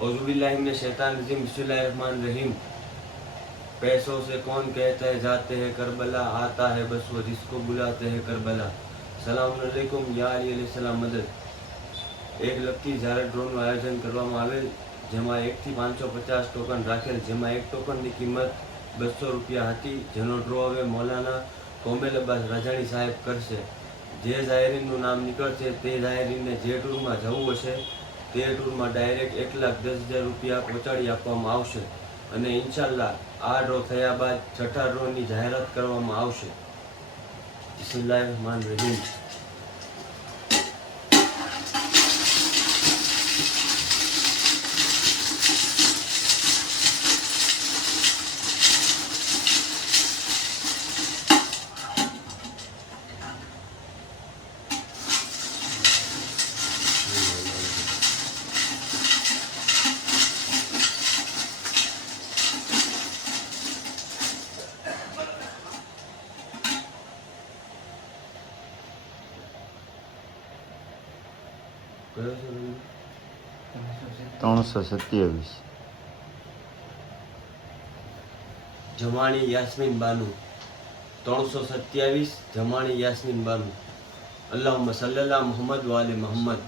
औज़ुबिल्लाहिमिनश्शैतानिर्रजीम बिस्मिल्लाहिर्रहमानिर्रहीम। पैसों से कौन कहता है जाते हैं करबला, आता है बस वो जिसको बुलाते हैं करबला। सलाम अलैकुम या अली अलैहिस्सलाम मदद। एक લગતી જ્યારે ડ્રોનું આયોજન કરવામાં આવેલ, જેમાં 1 થી 550 ટોકન રાખેલ, જેમાં એક ટોકનની કિંમત 200 રૂપિયા હતી, જેનો ડ્રો હવે મૌલાના કોમેલ અબ્બાસ રાજાણી સાહેબ કરશે। જે જાહેરીનનું નામ નીકળશે તે જાહેરીને જે ટૂરમાં જવું હશે તે ટૂરમાં ડાયરેક્ટ 1,10,000 રૂપિયા પહોંચાડી આપવામાં આવશે અને ઇન્શાલ્લાહ આ ડ્રો થયા બાદ છઠ્ઠા ડ્રોની જાહેરાત કરવામાં આવશે। બિસ્મિલ્લાહિર્રહમાનિર્રહીમ। કયો છે ભાઈ? 327 જમાણી યાસ્મીન બાનુ। 327 જમાણી યાસ્મીન બાનુ। અલ્લાहुम्मा सल्लल्लाहु मोहम्मद व आले मोहम्मद।